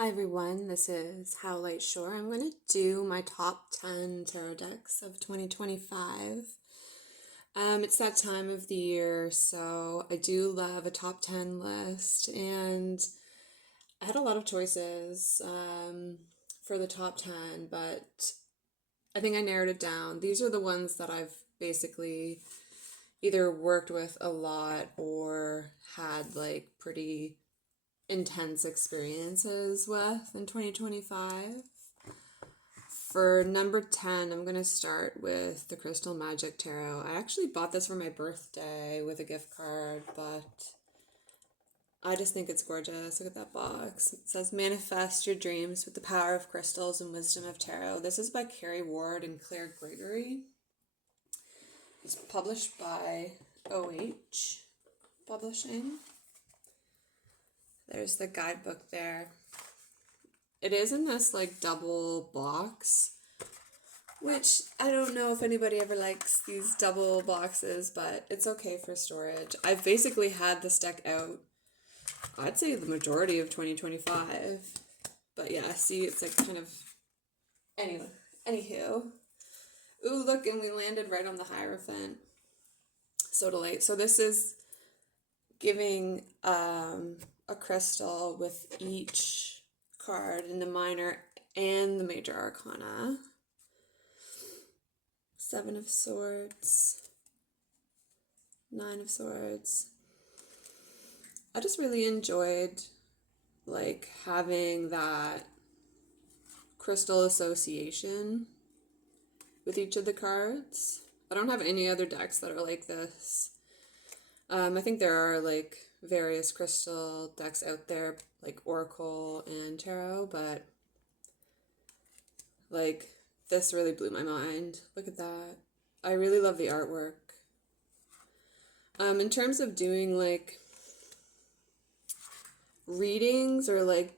Hi everyone, this is How Light Shore. I'm going to do my top 10 tarot decks of 2025. It's that time of the year, so I do love a top 10 list, and I had a lot of choices for the top 10, but I think I narrowed it down. These are the ones that I've basically either worked with a lot or had like pretty intense experiences with in 2025. For number 10, I'm going to start with the Crystal Magic Tarot. I actually bought this for my birthday with a gift card, but I just think it's gorgeous. Look at that box. It says, manifest your dreams with the power of crystals and wisdom of tarot. This is by Kerry and Clare Gregory. It's published by OH Publishing. There's the guidebook there. It is in this like double box, which I don't know if anybody ever likes these double boxes, but it's okay for storage. I've basically had this deck out, I'd say the majority of 2025. But yeah, see, it's like kind of, anywho. Ooh, look, and we landed right on the Hierophant. So delight. So this is giving a crystal with each card in the minor and the major arcana. Seven of Swords, Nine of Swords. I just really enjoyed like having that crystal association with each of the cards. I don't have any other decks that are like this. I think there are like various crystal decks out there, like Oracle and Tarot, but like this really blew my mind. Look at that. I really love the artwork. In terms of doing like readings or like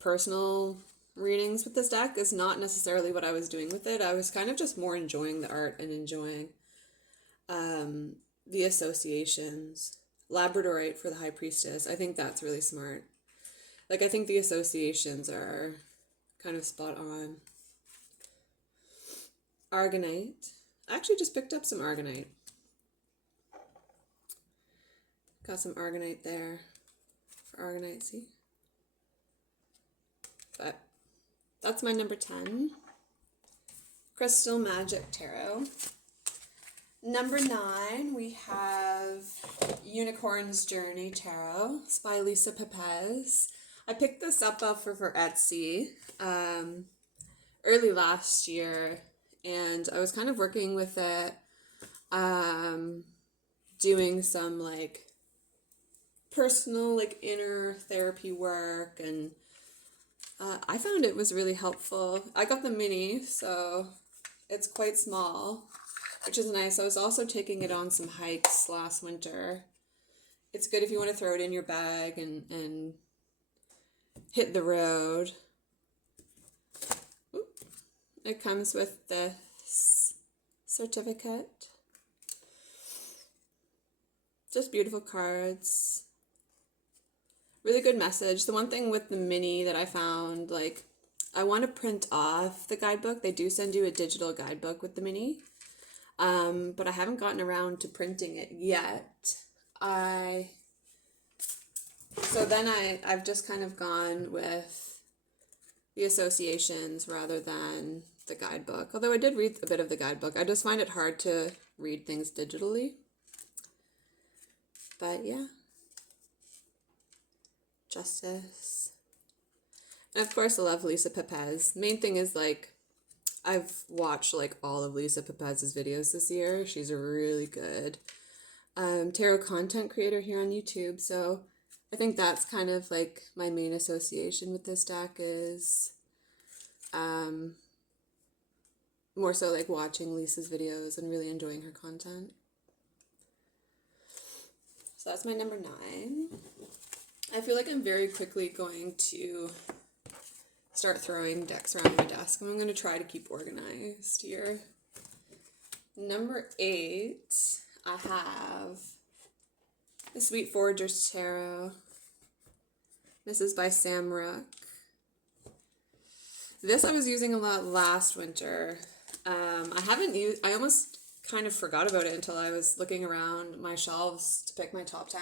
personal readings with this deck is not necessarily what I was doing with it. I was kind of just more enjoying the art and enjoying the associations. Labradorite for the High Priestess. I think that's really smart. Like, I think the associations are kind of spot on. Argonite. I actually just picked up some Argonite. Got some Argonite there for Argonite, see? But that's my number 10. Crystal Magic Tarot. Number 9, we have Unicorn's Journey Tarot. It's by Lisa Papez. I picked this up off of her Etsy early last year, and I was kind of working with it, doing some like personal like inner therapy work, and I found it was really helpful. I got the mini, so it's quite small, which is nice. I was also taking it on some hikes last winter. It's good if you want to throw it in your bag and hit the road. Oop. It comes with this certificate. Just beautiful cards. Really good message. The one thing with the mini that I found, like, I want to print off the guidebook. They do send you a digital guidebook with the mini. But I haven't gotten around to printing it yet. So then I've just kind of gone with the associations rather than the guidebook. Although I did read a bit of the guidebook. I just find it hard to read things digitally. But yeah. Justice. And of course I love Lisa Papez. Main thing is like I've watched like all of Lisa Papez's videos this year. She's a really good tarot content creator here on YouTube. So I think that's kind of like my main association with this deck is more so like watching Lisa's videos and really enjoying her content. So that's my number 9. I feel like I'm very quickly going to start throwing decks around my desk. I'm going to try to keep organized here. Number 8, I have the Sweet Forager's Tarot. This is by Rook. This I was using a lot last winter. I almost kind of forgot about it until I was looking around my shelves to pick my top 10.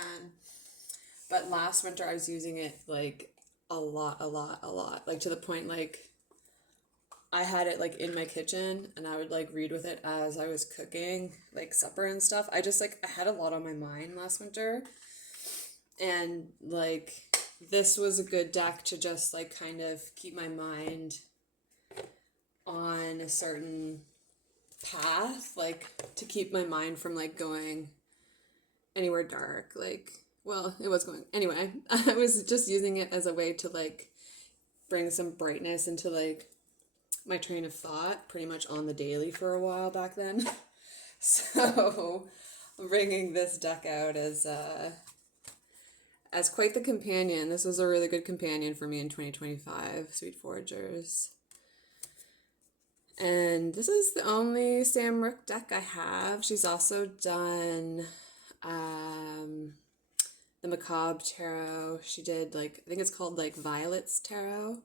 But last winter I was using it like a lot. Like to the point like I had it like in my kitchen and I would like read with it as I was cooking like supper and stuff. I had a lot on my mind last winter. And like this was a good deck to just like kind of keep my mind on a certain path, like to keep my mind from like going anywhere dark. Like, well, it was going anyway. I was just using it as a way to like bring some brightness into like my train of thought pretty much on the daily for a while back then. So I'm bringing this deck out as quite the companion. This was a really good companion for me in 2025, Sweet Foragers. And this is the only Sam Rook deck I have. She's also done the Macabre Tarot. She did like, I think it's called like Violet's Tarot,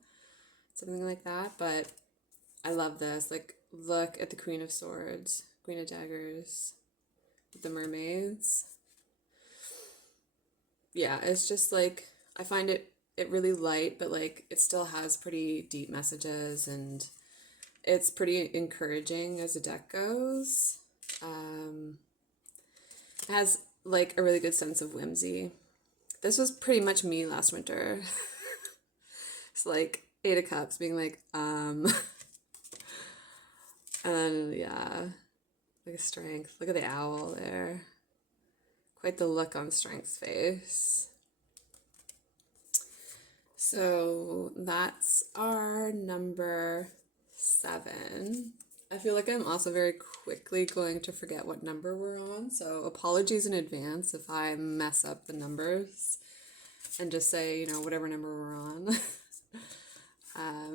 something like that. But I love this. Like, look at the Queen of Swords, Queen of Daggers, with the mermaids. Yeah, it's just like, I find it really light, but like it still has pretty deep messages and it's pretty encouraging as a deck goes. It has like a really good sense of whimsy. This was pretty much me last winter. It's like 8 of Cups being like, and yeah, like a Strength. Look at the owl there. Quite the look on Strength's face. So that's our number 7. I feel like I'm also very quickly going to forget what number we're on, so apologies in advance if I mess up the numbers and just say, you know, whatever number we're on.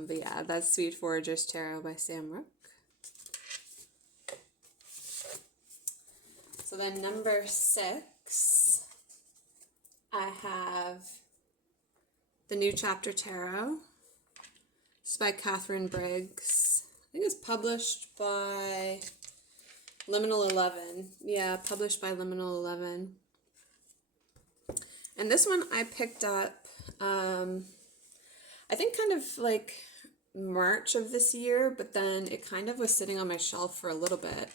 But yeah, that's Sweet Foragers Tarot by Sam Rook. So then number 6, I have the New Chapter Tarot. It's by Kathryn Briggs. I think it's published by Liminal 11. Yeah, published by Liminal 11. And this one I picked up, I think kind of like March of this year, but then it kind of was sitting on my shelf for a little bit.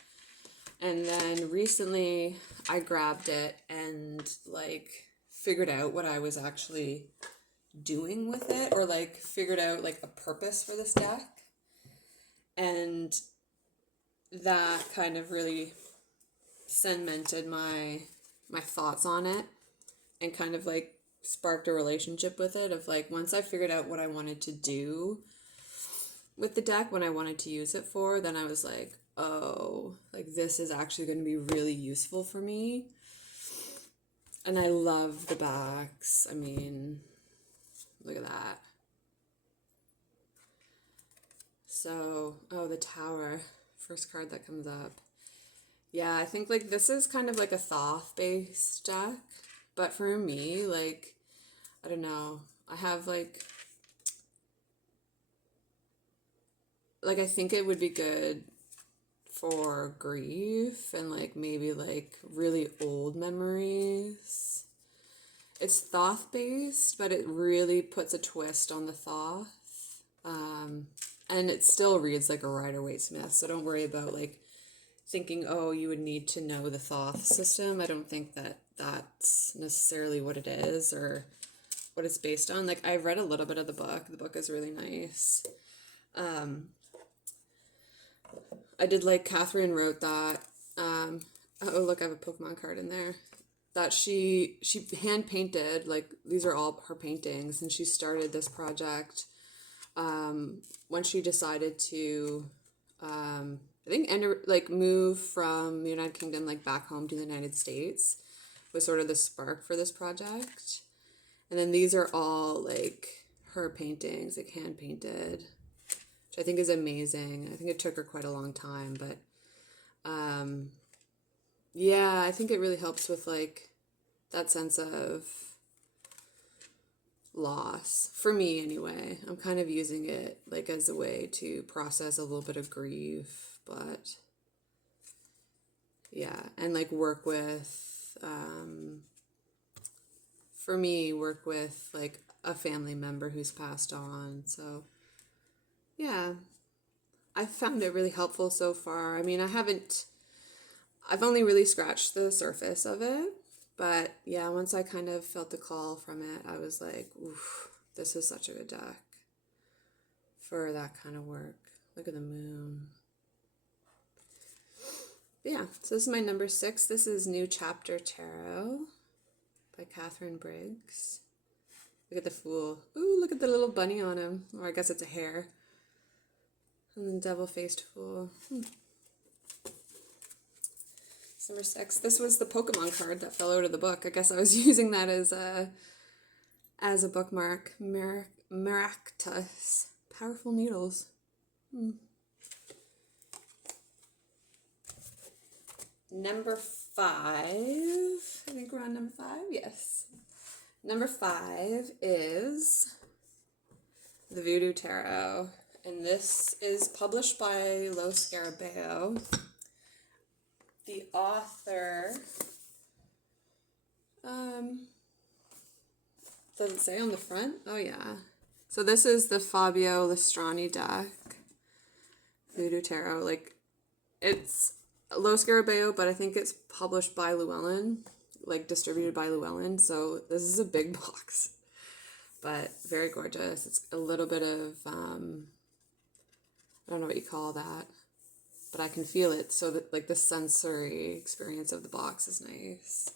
And then recently I grabbed it and like figured out what I was actually doing with it, or like figured out like a purpose for this deck. And that kind of really cemented my thoughts on it and kind of like sparked a relationship with it of like, once I figured out what I wanted to do with the deck, when I wanted to use it for, then I was like, oh, like this is actually going to be really useful for me. And I love the backs. I mean, look at that. So, oh, the Tower, first card that comes up. Yeah, I think like this is kind of like a Thoth-based deck, but for me, like, I don't know, I have like I think it would be good for grief and like maybe like really old memories. It's Thoth-based, but it really puts a twist on the Thoth. And it still reads like a Rider-Waite-Smith, so don't worry about like thinking, oh, you would need to know the Thoth system. I don't think that that's necessarily what it is or what it's based on. Like, I've read a little bit of the book. The book is really nice. I did like Kathryn wrote that. Oh, look, I have a Pokemon card in there. That she hand painted, like, these are all her paintings, and she started this project when she decided to, I think, move from the United Kingdom, like, back home to the United States, was sort of the spark for this project. And then these are all, like, her paintings, like, hand painted, which I think is amazing. I think it took her quite a long time, but, yeah, I think it really helps with, like, that sense of loss. For me, anyway. I'm kind of using it, like, as a way to process a little bit of grief, but yeah, and, like, work with, for me, work with, like, a family member who's passed on, so, yeah. I've found it really helpful so far. I mean, I've only really scratched the surface of it, but yeah, once I kind of felt the call from it, I was like, oof, this is such a good deck for that kind of work. Look at the moon. But yeah, so this is my number 6. This is New Chapter Tarot by Kathryn Briggs. Look at the Fool. Ooh, look at the little bunny on him. Or I guess it's a hare. And the Devil-Faced Fool. Number 6. This was the Pokemon card that fell out of the book. I guess I was using that as a bookmark. Maractus. Powerful needles. Number 5. I think we're on number 5. Yes. Number 5 is the Voodoo Tarot. And this is published by Scarabeo. The author, does it say on the front? Oh yeah. So this is the Fabio Listrani deck, Voodoo Tarot. Like, it's Scarabeo, but I think it's published by Llewellyn, like distributed by Llewellyn. So this is a big box, but very gorgeous. It's a little bit of, I don't know what you call that, but I can feel it, so that, like, the sensory experience of the box is nice.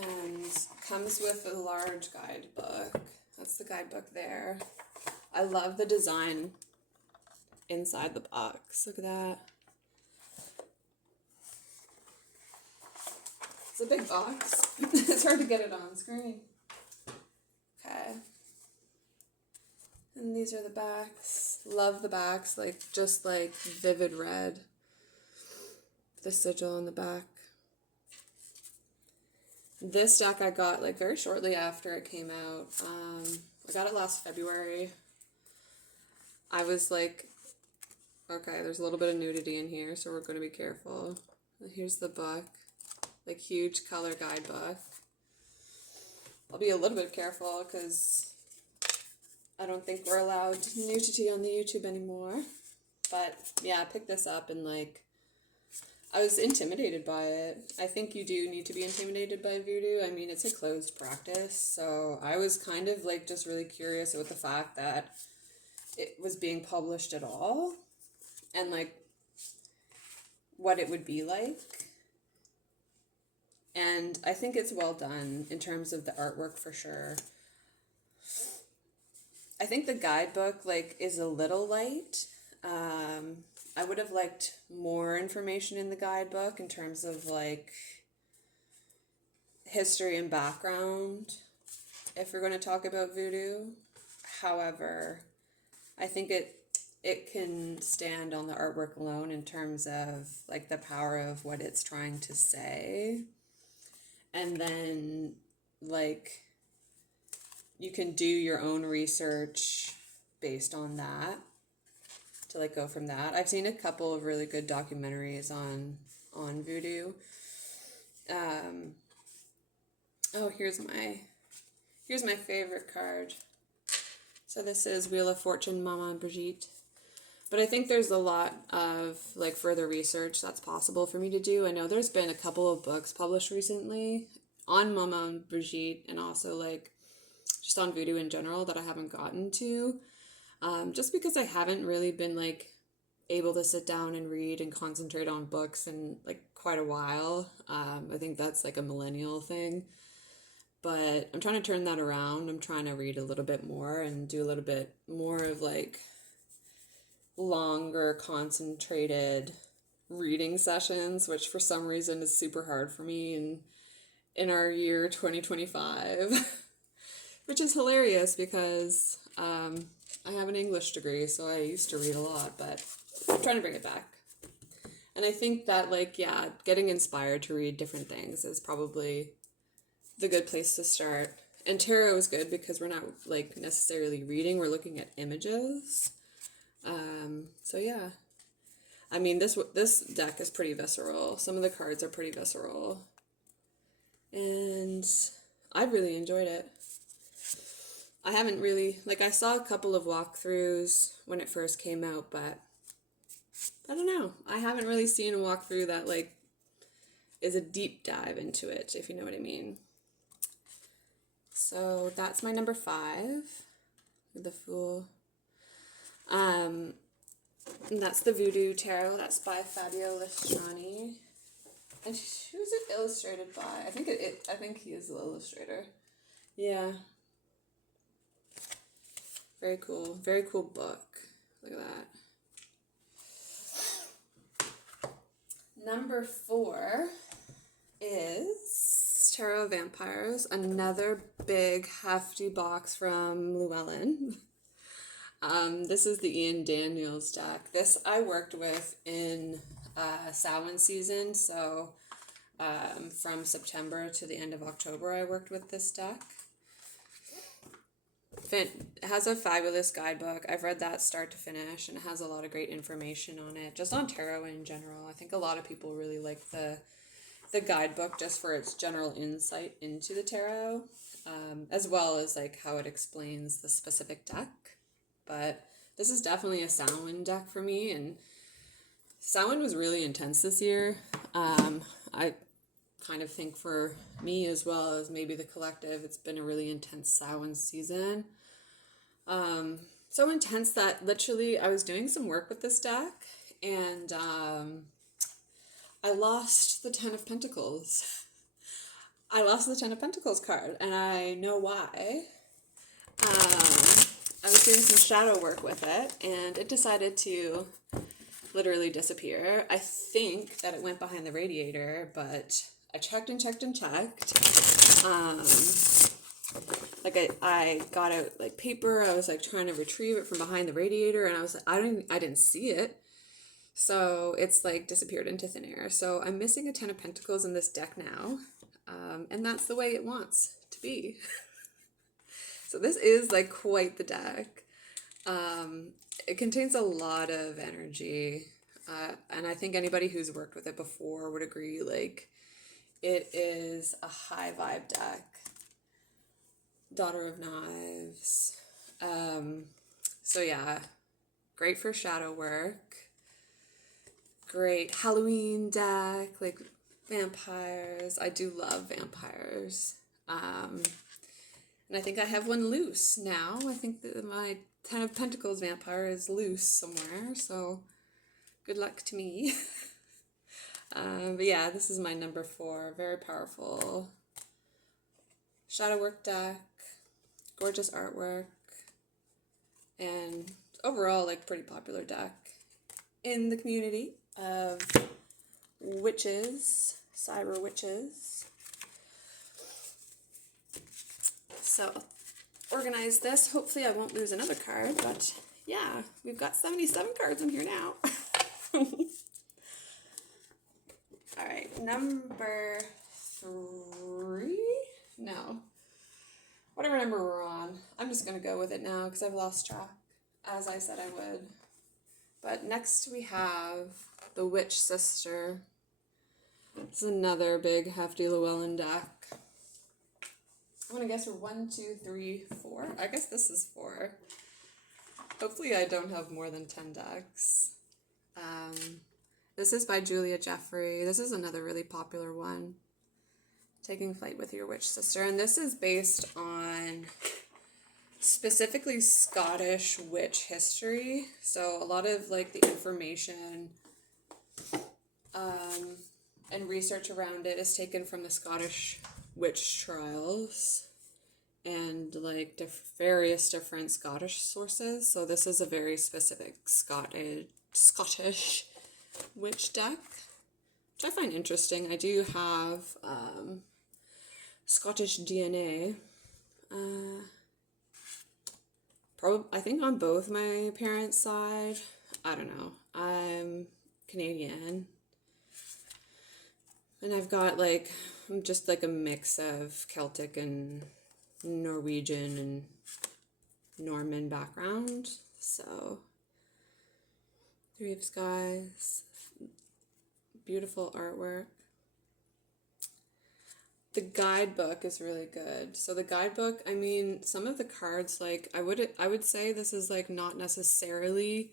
And comes with a large guidebook. That's the guidebook there. I love the design inside the box. Look at that. It's a big box. It's hard to get it on screen. Okay. And these are the backs. Love the backs, like, just like vivid red. The sigil on the back. This deck I got, like, very shortly after it came out. I got it last February. I was like, okay, there's a little bit of nudity in here, so we're going to be careful. Here's the book. Like, huge color guidebook. I'll be a little bit careful because I don't think we're allowed nudity on the YouTube anymore. But yeah, I picked this up and, like, I was intimidated by it. I think you do need to be intimidated by voodoo. I mean, it's a closed practice, so I was kind of, like, just really curious about the fact that it was being published at all and, like, what it would be like. And I think it's well done in terms of the artwork for sure. I think the guidebook, like, is a little light. I would have liked more information in the guidebook in terms of, like, history and background if we're going to talk about voodoo. However, I think it can stand on the artwork alone in terms of, like, the power of what it's trying to say. And then, like, you can do your own research based on that to, like, go from that. I've seen a couple of really good documentaries on voodoo. Oh, here's my favorite card. So this is Wheel of Fortune, Mama and Brigitte. But I think there's a lot of, like, further research that's possible for me to do. I know there's been a couple of books published recently on Mama and Brigitte and also, like, just on voodoo in general that I haven't gotten to. Just because I haven't really been, like, able to sit down and read and concentrate on books in, like, quite a while. I think that's, like, a millennial thing. But I'm trying to turn that around. I'm trying to read a little bit more and do a little bit more of, like, longer concentrated reading sessions, which for some reason is super hard for me in our year 2025, which is hilarious because I have an English degree, so I used to read a lot, but I'm trying to bring it back. And I think that, like, yeah, getting inspired to read different things is probably the good place to start. And tarot is good because we're not like necessarily reading, we're looking at images. So yeah. I mean, this deck is pretty visceral. Some of the cards are pretty visceral. And I've really enjoyed it. I haven't really, like, I saw a couple of walkthroughs when it first came out, but I don't know. I haven't really seen a walkthrough that, like, is a deep dive into it, if you know what I mean. So that's my number 5, the Fool. And that's the Voodoo Tarot. That's by Fabio Listrani. And who's it illustrated by? I think I think he is the illustrator. Yeah. Very cool. Very cool book. Look at that. Number 4 is Tarot of Vampyres. Another big, hefty box from Llewellyn. This is the Ian Daniels deck. This I worked with in Samhain season, so from September to the end of October I worked with this deck. It has a fabulous guidebook. I've read that start to finish, and it has a lot of great information on it, just on tarot in general. I think a lot of people really like the guidebook just for its general insight into the tarot, as well as like how it explains the specific deck. But this is definitely a Samhain deck for me, and Samhain was really intense this year. I kind of think for me as well as maybe the collective, it's been a really intense Samhain season. So intense that literally I was doing some work with this deck, and I lost the 10 of Pentacles. I lost the 10 of Pentacles card, and I know why. I was doing some shadow work with it, and it decided to literally disappear. I think that it went behind the radiator, but I checked and checked and checked. Like I got out like paper. I was like trying to retrieve it from behind the radiator, and I was like, I didn't see it. So it's like disappeared into thin air. So I'm missing a 10 of Pentacles in this deck now, and that's the way it wants to be. So this is like quite the deck. It contains a lot of energy, and I think anybody who's worked with it before would agree, like, it is a high vibe deck. Daughter of Knives. So yeah, great for shadow work. Great Halloween deck, like vampires. I do love vampires. And I think I have one loose now. I think that my 10 of Pentacles vampire is loose somewhere, so good luck to me. But yeah, this is my number 4. Very powerful shadow work deck, gorgeous artwork, and overall like pretty popular deck in the community of witches, cyber witches. So organize this. Hopefully I won't lose another card, but yeah, we've got 77 cards in here now. All right, number 3? No. Whatever number we're on. I'm just going to go with it now because I've lost track, as I said I would. But next we have the Witch Sister. This is another big, hefty Llewellyn deck. I'm going to guess we're 1, 2, 3, 4. I guess this is 4. Hopefully I don't have more than 10 decks. This is by Julia Jeffrey. This is another really popular one. Taking Flight with Your Witch Sister. And this is based on specifically Scottish witch history. So a lot of like the information and research around it is taken from the Scottish witch trials and like various different Scottish sources. So this is a very specific Scottish witch deck, which I find interesting. I do have Scottish DNA. I think on both my parents' side. I don't know. I'm Canadian. And I've got like, just like a mix of Celtic and Norwegian and Norman background. So, Three of Skies, beautiful artwork. The guidebook is really good. So the guidebook, I mean, some of the cards, like I would say this is like not necessarily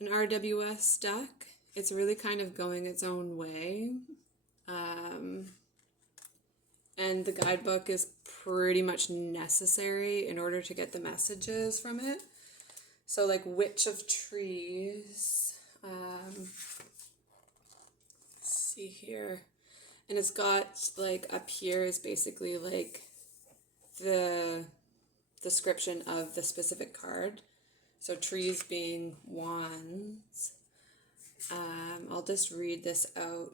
an RWS deck. It's really kind of going its own way. And the guidebook is pretty much necessary in order to get the messages from it. So like Witch of Trees, let's see here. And it's got like up here is basically like the description of the specific card. So trees being wands. I'll just read this out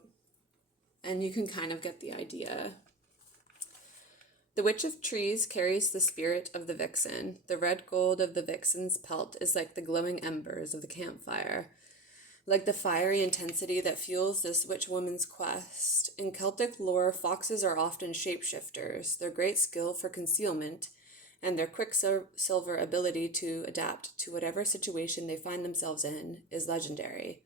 and you can kind of get the idea. The Witch of Trees carries the spirit of the vixen. The red gold of the vixen's pelt is like the glowing embers of the campfire, like the fiery intensity that fuels this witch woman's quest. In Celtic lore, foxes are often shapeshifters. Their great skill for concealment and their quicksilver ability to adapt to whatever situation they find themselves in is legendary.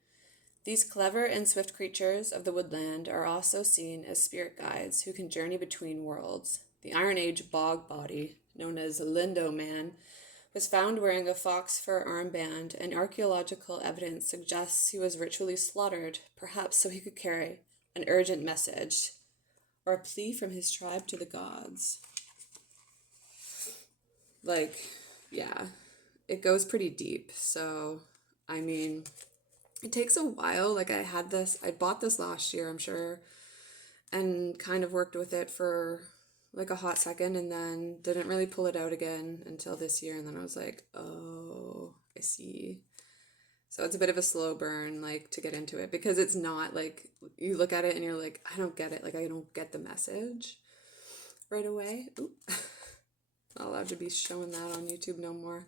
These clever and swift creatures of the woodland are also seen as spirit guides who can journey between worlds. The Iron Age bog body, known as Lindo Man, was found wearing a fox fur armband, and archaeological evidence suggests he was ritually slaughtered, perhaps so he could carry an urgent message or a plea from his tribe to the gods. Like, yeah, it goes pretty deep. So, I mean, it takes a while. Like I bought this last year, I'm sure, and kind of worked with it for like a hot second and then didn't really pull it out again until this year. And then I was like, oh, I see. So it's a bit of a slow burn, like, to get into it, because it's not like you look at it and you're like, I don't get it. Like, I don't get the message right away. Oop. Not allowed to be showing that on YouTube no more.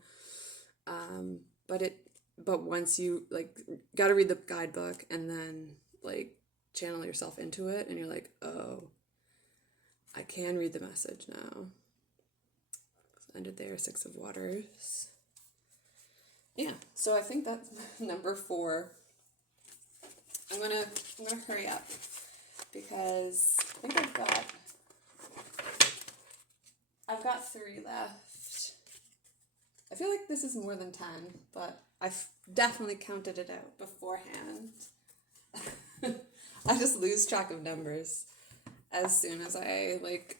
But once you, like, got to read the guidebook and then, like, channel yourself into it and you're like, oh, I can read the message now. Ended there, Six of Waters. Yeah, so I think that's number 4. I'm gonna hurry up because I think I've got 3 left. I feel like this is more than 10, but I've definitely counted it out beforehand. I just lose track of numbers as soon as I, like,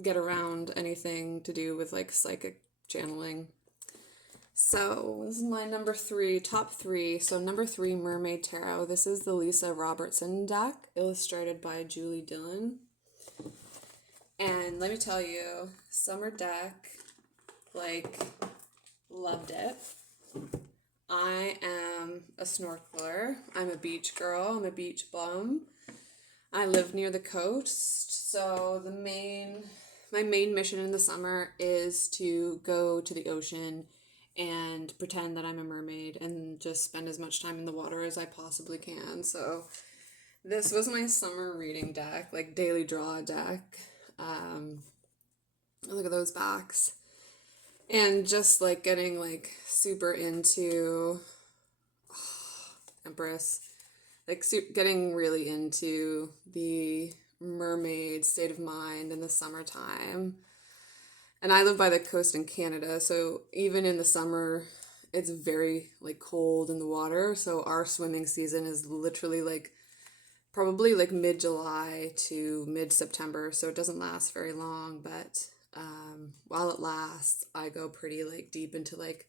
get around anything to do with, like, psychic channeling. So, this is my number 3, top 3. So, number 3, Mermaid Tarot. This is the Leeza Robertson deck, illustrated by Julie Dillon. And let me tell you, summer deck, like, loved it. I am a snorkeler. I'm a beach girl. I'm a beach bum. I live near the coast, so my main mission in the summer is to go to the ocean and pretend that I'm a mermaid and just spend as much time in the water as I possibly can. So this was my summer reading deck, like daily draw deck. Look at those backs. And just like getting like super into Empress. Like getting really into the mermaid state of mind in the summertime. And I live by the coast in Canada, so even in the summer, it's very like cold in the water. So our swimming season is literally like probably like mid-July to mid-September, so it doesn't last very long. But while it lasts, I go pretty like deep into like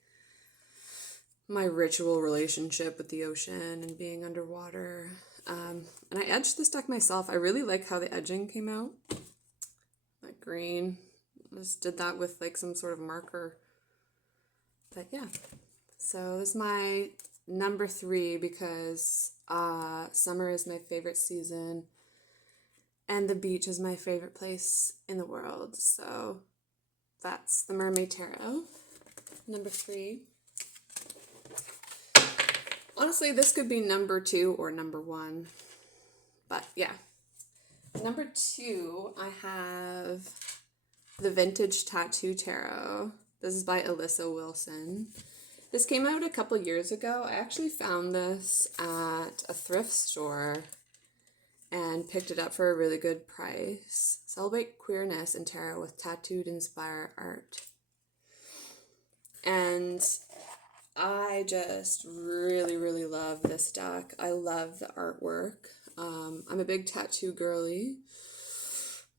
my ritual relationship with the ocean and being underwater. And I edged this deck myself. I really like how the edging came out. That green. I just did that with like some sort of marker. But yeah. So this is my number 3 because summer is my favorite season. And the beach is my favorite place in the world. So that's the Mermaid Tarot. Number 3. Honestly, this could be number 2 or number 1. But yeah, Number 2, I have the Vintage Tattoo Tarot. This is by Alyssa Wilson. This came out a couple years ago. I actually found this at a thrift store and picked it up for a really good price. Celebrate queerness in tarot with tattooed inspire art. And I just really, really love this deck. I love the artwork. I'm a big tattoo girly.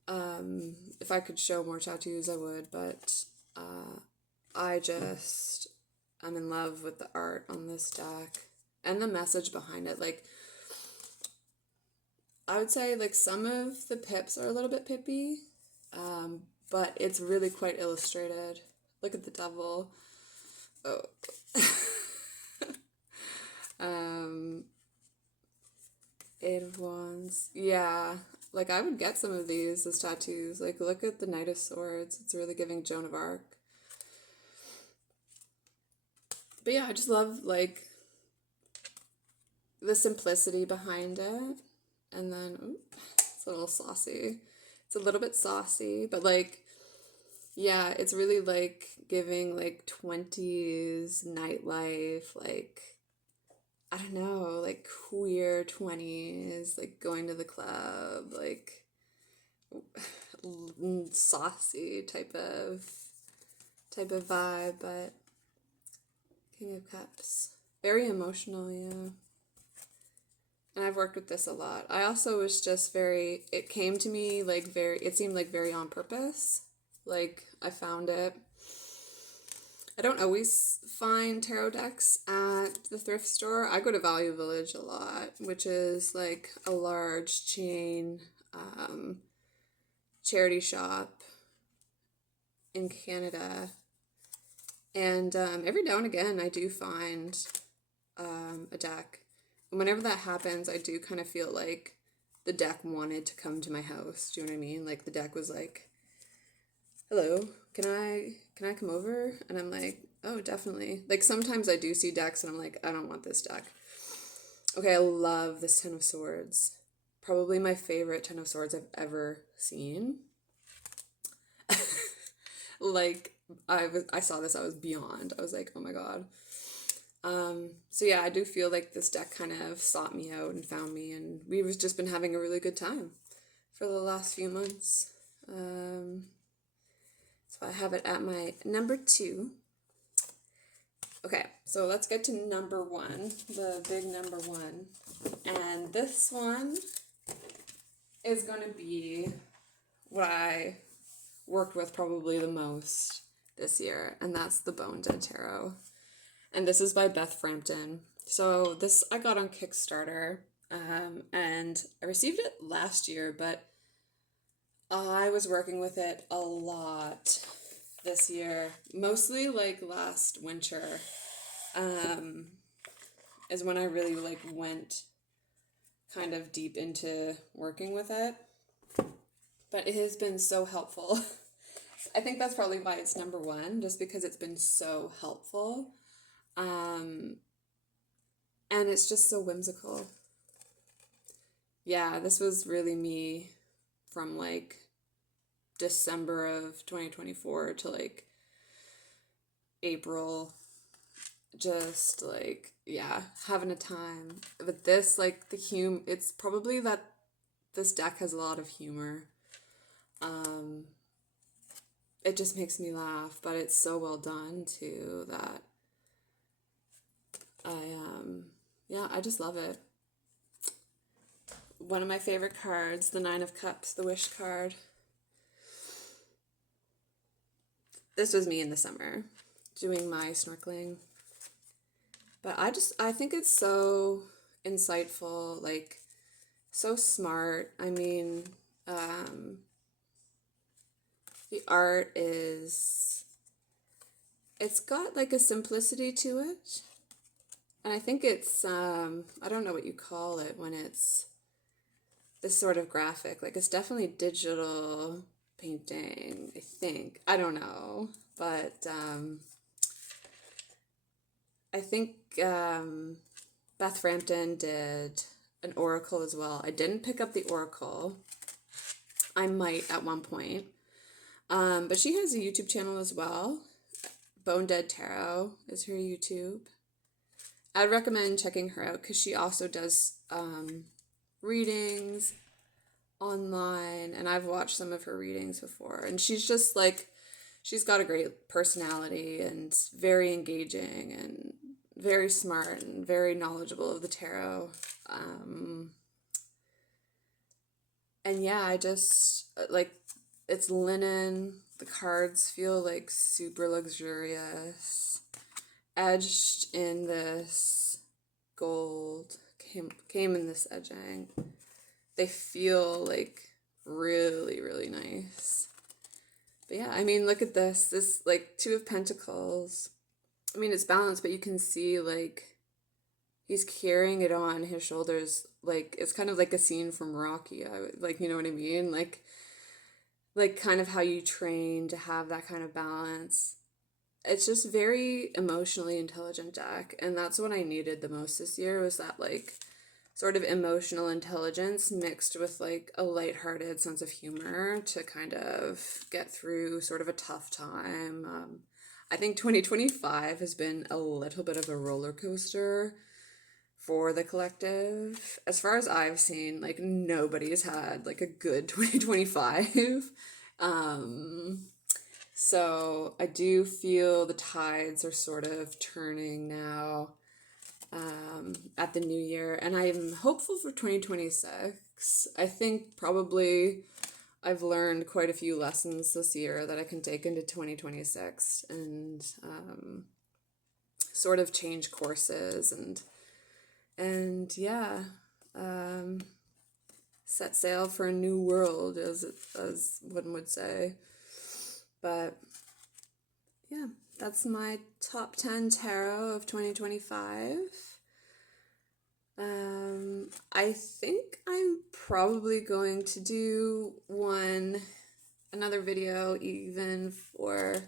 If I could show more tattoos, I would, but I'm in love with the art on this deck and the message behind it. Like, I would say, like, some of the pips are a little bit pippy, but it's really quite illustrated. Look at the devil. Oh. Eight of Wands. Yeah, like, I would get some of these as tattoos. Like, look at the Knight of Swords. It's really giving Joan of Arc. But yeah, I just love, like, the simplicity behind it. And then, it's a little saucy. It's a little bit saucy, but, like, yeah, it's really, like, giving, like, 20s nightlife, like, I don't know, like, queer 20s, like, going to the club, like, saucy type of vibe, but King of Cups. Very emotional, yeah. And I've worked with this a lot. I also was just it came to me, like, it seemed like very on purpose. Like, I found it. I don't always find tarot decks at the thrift store. I go to Value Village a lot, which is, like, a large chain charity shop in Canada. And every now and again, I do find a deck. And whenever that happens, I do kind of feel like the deck wanted to come to my house. Do you know what I mean? Like, the deck was like, hello, can I come over? And I'm like, oh, definitely. Like, sometimes I do see decks and I'm like, I don't want this deck. Okay, I love this Ten of Swords. Probably my favorite Ten of Swords I've ever seen. Like, I saw this, I was beyond. I was like, oh my god. So yeah, I do feel like this deck kind of sought me out and found me, and we've just been having a really good time for the last few months. So I have it at my number 2. Okay, so let's get to number 1, the big number 1. And this one is going to be what I worked with probably the most this year, and that's the Bone Dead Tarot. And this is by Beth Frampton. So this I got on Kickstarter, and I received it last year, but I was working with it a lot this year. Mostly, like, last winter is when I really, like, went kind of deep into working with it. But it has been so helpful. I think that's probably why it's number 1, just because it's been so helpful. And it's just so whimsical. Yeah, this was really me from, like, December of 2024 to, like, April. Just, like, yeah, having a time. But this, like, it's probably that this deck has a lot of humor. It just makes me laugh, but it's so well done too that I just love it. One of my favorite cards, the 9 of Cups, the Wish card. This was me in the summer doing my snorkeling. But I think it's so insightful, like, so smart. I mean, the art it's got, like, a simplicity to it. And I think it's, I don't know what you call it when it's this sort of graphic. Like, it's definitely digital painting, I think. I don't know. But I think Beth Frampton did an oracle as well. I didn't pick up the oracle, I might at one point. But she has a YouTube channel as well. Bone Dead Tarot is her YouTube. I'd recommend checking her out because she also does readings online, and I've watched some of her readings before, and she's just like, she's got a great personality and very engaging and very smart and very knowledgeable of the tarot. And yeah, I just like, it's linen, the cards feel like super luxurious, edged in this gold, came in this edging. They feel like really, really nice. But yeah, I mean, look at this like Two of Pentacles. I mean, it's balanced, but you can see like he's carrying it on his shoulders. Like, it's kind of like a scene from Rocky. Like, you know what I mean? Like kind of how you train to have that kind of balance. It's just very emotionally intelligent deck, and that's what I needed the most this year, was that like sort of emotional intelligence mixed with like a lighthearted sense of humor to kind of get through sort of a tough time. I think 2025 has been a little bit of a roller coaster for the collective. As far as I've seen, like nobody's had like a good 2025. So I do feel the tides are sort of turning now at the new year, and I'm hopeful for 2026. I think probably I've learned quite a few lessons this year that I can take into 2026 and sort of change courses and yeah, set sail for a new world, as one would say. But yeah, that's my top 10 tarot of 2025. I think I'm probably going to do another video even for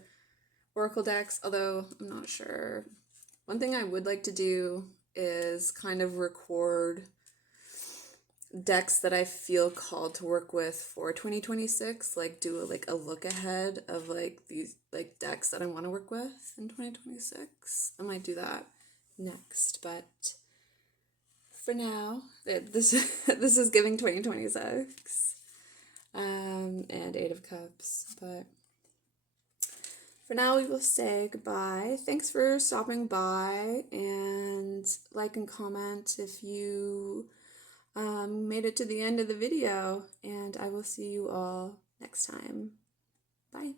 Oracle decks, although I'm not sure. One thing I would like to do is kind of record decks that I feel called to work with for 2026, like do a look ahead of like these like decks that I want to work with in 2026. I might do that next, but for now, this this is giving 2026 and Eight of Cups, but for now we will say goodbye. Thanks for stopping by, and like and comment if you made it to the end of the video, and I will see you all next time. Bye.